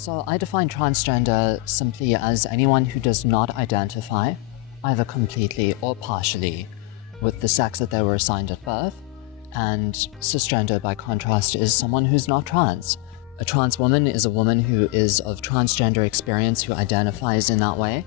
So I define transgender simply as anyone who does not identify, either completely or partially, with the sex that they were assigned at birth, and cisgender, by contrast, is someone who's not trans. A trans woman is a woman who is of transgender experience, who identifies in that way.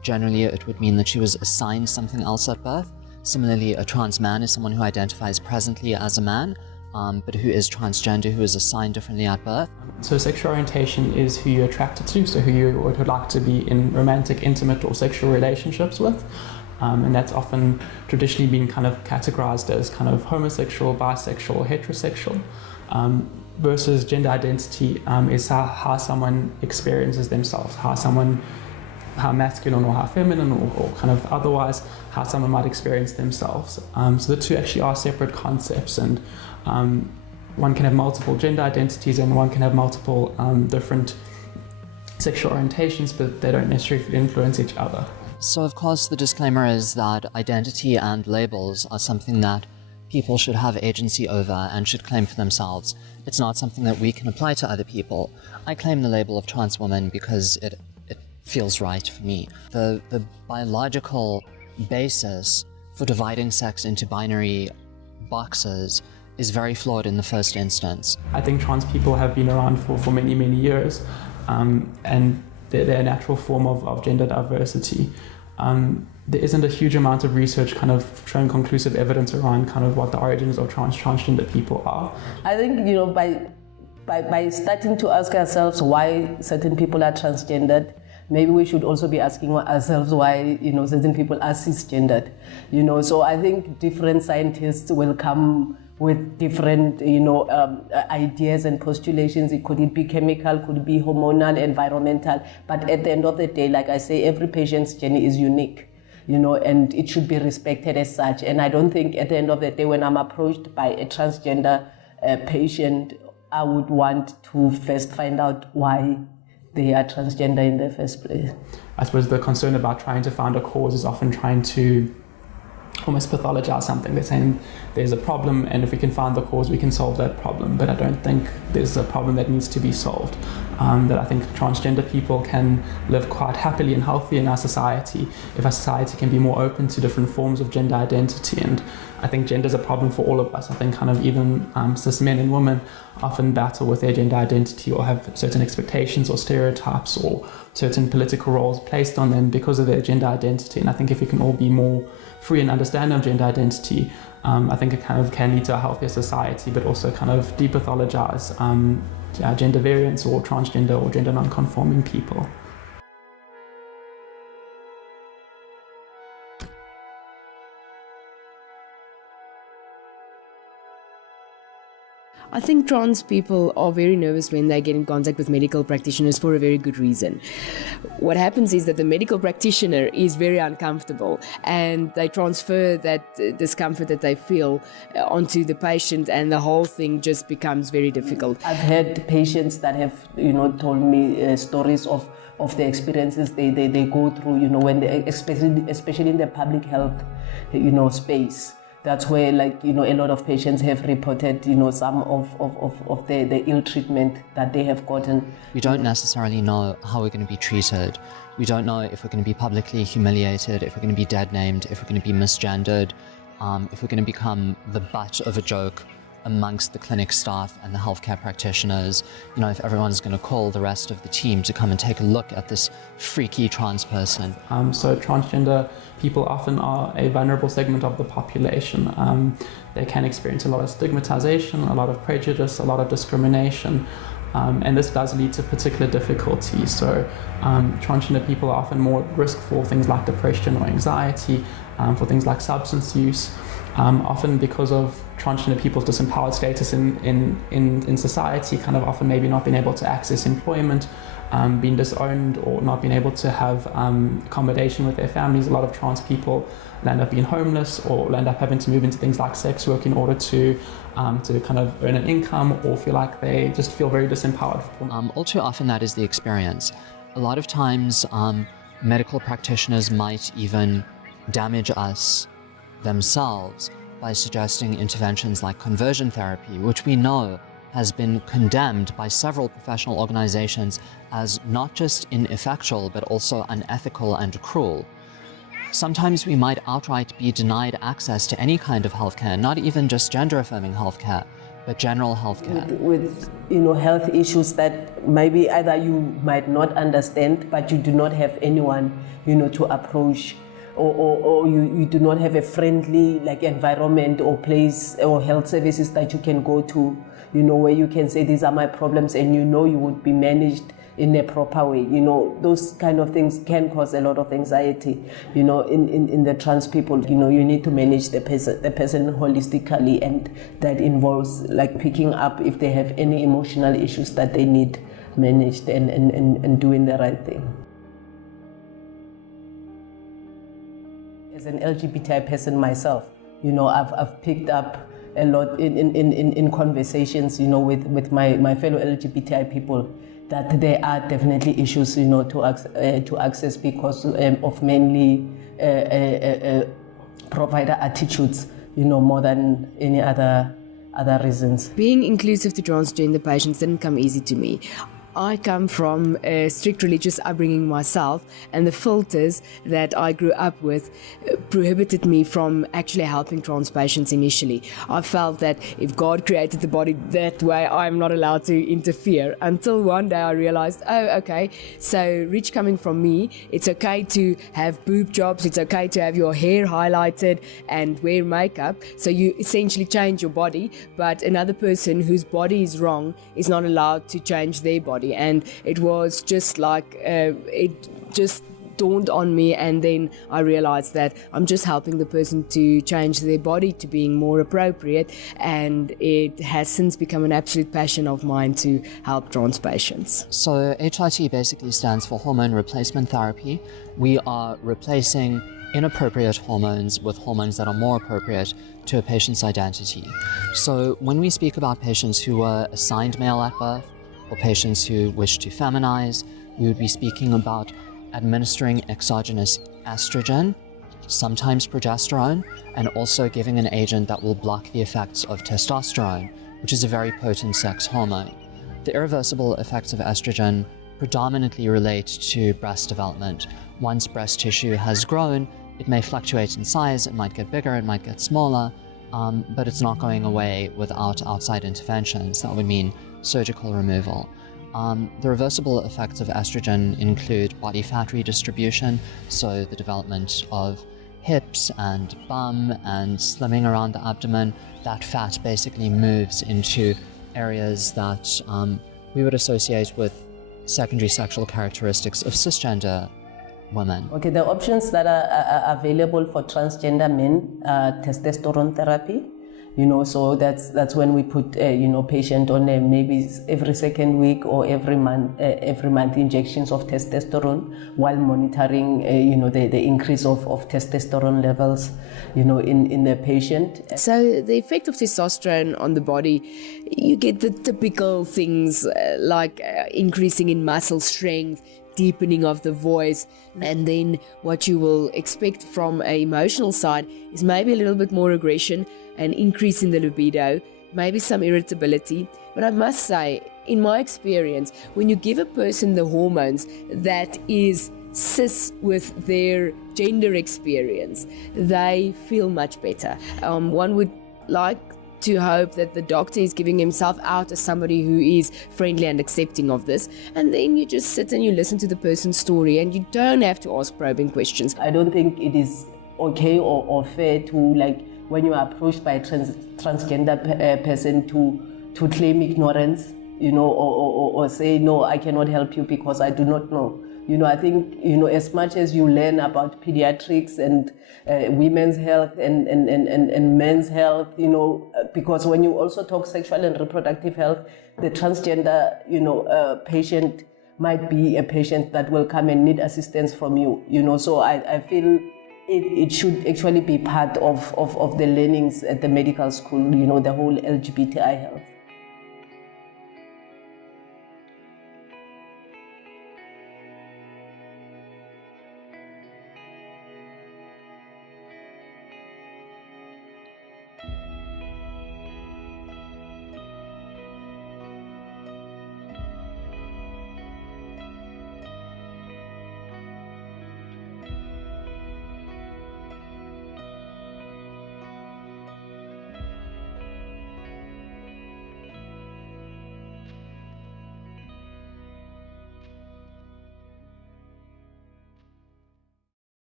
Generally, it would mean that she was assigned something else at birth. Similarly, a trans man is someone who identifies presently as a man, but who is transgender, who is assigned differently at birth. So sexual orientation is who you're attracted to, so who you would like to be in romantic, intimate or sexual relationships with. And that's often traditionally been kind of categorized as kind of homosexual, bisexual, or heterosexual. Versus gender identity is how someone experiences themselves, how masculine or how feminine or kind of otherwise, how someone might experience themselves. So the two actually are separate concepts, and one can have multiple gender identities and one can have multiple different sexual orientations, but they don't necessarily influence each other. So of course the disclaimer is that identity and labels are something that people should have agency over and should claim for themselves. It's not something that we can apply to other people. I claim the label of trans woman because it feels right for me. The biological basis for dividing sex into binary boxes is very flawed in the first instance. I think trans people have been around for many, many years, and they're a natural form of gender diversity. There isn't a huge amount of research kind of showing conclusive evidence around kind of what the origins of transgender people are. I think, by starting to ask ourselves why certain people are transgendered, maybe we should also be asking ourselves why, certain people are cisgendered. So I think different scientists will come with different, ideas and postulations. It could be chemical, could be hormonal, environmental. But at the end of the day, like I say, every patient's journey is unique, and it should be respected as such. And I don't think at the end of the day, when I'm approached by a transgender patient, I would want to first find out why they are transgender in the first place. I suppose the concern about trying to find a cause is often trying to almost pathologize something. They're saying there's a problem, and if we can find the cause, we can solve that problem. But I don't think there's a problem that needs to be solved. That I think transgender people can live quite happily and healthy in our society if our society can be more open to different forms of gender identity. And I think gender is a problem for all of us. I think kind of even cis men and women often battle with their gender identity or have certain expectations or stereotypes or certain political roles placed on them because of their gender identity. And I think if we can all be more free and understand our gender identity, I think it kind of can lead to a healthier society, but also kind of depathologize gender variance or transgender or gender non-conforming people. I think trans people are very nervous when they get in contact with medical practitioners for a very good reason. What happens is that the medical practitioner is very uncomfortable and they transfer that discomfort that they feel onto the patient, and the whole thing just becomes very difficult. I've had patients that have, told me stories of the experiences they go through, when they, especially in the public health, space. That's where, a lot of patients have reported, some of the ill treatment that they have gotten. We don't necessarily know how we're going to be treated. We don't know if we're going to be publicly humiliated, if we're going to be dead named, if we're going to be misgendered, if we're going to become the butt of a joke amongst the clinic staff and the healthcare practitioners, if everyone's going to call the rest of the team to come and take a look at this freaky trans person. So transgender people often are a vulnerable segment of the population. They can experience a lot of stigmatization, a lot of prejudice, a lot of discrimination, and this does lead to particular difficulties. So transgender people are often more at risk for things like depression or anxiety, for things like substance use, often because of transgender people's disempowered status in society, kind of often maybe not being able to access employment, being disowned or not being able to have accommodation with their families. A lot of trans people land up being homeless or land up having to move into things like sex work in order to kind of earn an income, or feel like they just feel very disempowered. All too often that is the experience. A lot of times medical practitioners might even damage us themselves by suggesting interventions like conversion therapy, which we know has been condemned by several professional organizations as not just ineffectual, but also unethical and cruel. Sometimes we might outright be denied access to any kind of healthcare, not even just gender-affirming healthcare, but general healthcare. With health issues that maybe either you might not understand, but you do not have anyone, to approach, or you do not have a friendly environment or place or health services that you can go to, where you can say these are my problems, and you would be managed in a proper way. Those kind of things can cause a lot of anxiety, in the trans people. You need to manage the person holistically, and that involves picking up if they have any emotional issues that they need managed, and doing the right thing. As an LGBTI person myself, I've picked up a lot in conversations, with my fellow LGBTI people, that there are definitely issues, to access because of mainly provider attitudes, more than any other reasons. Being inclusive to transgender patients didn't come easy to me. I come from a strict religious upbringing myself, and the filters that I grew up with prohibited me from actually helping trans patients initially. I felt that if God created the body that way, I'm not allowed to interfere, until one day I realized, oh, okay, so rich coming from me, it's okay to have boob jobs, it's okay to have your hair highlighted and wear makeup, so you essentially change your body, but another person whose body is wrong is not allowed to change their body. And it was just it just dawned on me, and then I realized that I'm just helping the person to change their body to being more appropriate, and it has since become an absolute passion of mine to help trans patients. So HRT basically stands for hormone replacement therapy. We are replacing inappropriate hormones with hormones that are more appropriate to a patient's identity. So when we speak about patients who were assigned male at birth, or patients who wish to feminize, we would be speaking about administering exogenous estrogen, sometimes progesterone, and also giving an agent that will block the effects of testosterone, which is a very potent sex hormone. The irreversible effects of estrogen predominantly relate to breast development. Once breast tissue has grown, it may fluctuate in size, it might get bigger, it might get smaller, but it's not going away without outside interventions. That would mean surgical removal. The reversible effects of estrogen include body fat redistribution, so the development of hips and bum and slimming around the abdomen. That fat basically moves into areas that we would associate with secondary sexual characteristics of cisgender women. Okay, the options that are available for transgender men are testosterone therapy. So that's when we put patient on maybe every second week or every month injections of testosterone, while monitoring the increase of testosterone levels in the patient. So the effect of testosterone on the body, you get the typical things like increasing in muscle strength, deepening of the voice, and then what you will expect from an emotional side is maybe a little bit more aggression, an increase in the libido, maybe some irritability. But I must say, in my experience, when you give a person the hormones that is cis with their gender experience, they feel much better. One would like to hope that the doctor is giving himself out as somebody who is friendly and accepting of this, and then you just sit and you listen to the person's story, and you don't have to ask probing questions. I don't think it is okay or fair to, when you are approached by a transgender person to claim ignorance, or say, no, I cannot help you because I do not know. I think, as much as you learn about pediatrics and women's health and men's health, because when you also talk sexual and reproductive health, the transgender, patient might be a patient that will come and need assistance from you, so I feel it should actually be part of the learnings at the medical school, the whole LGBTI health.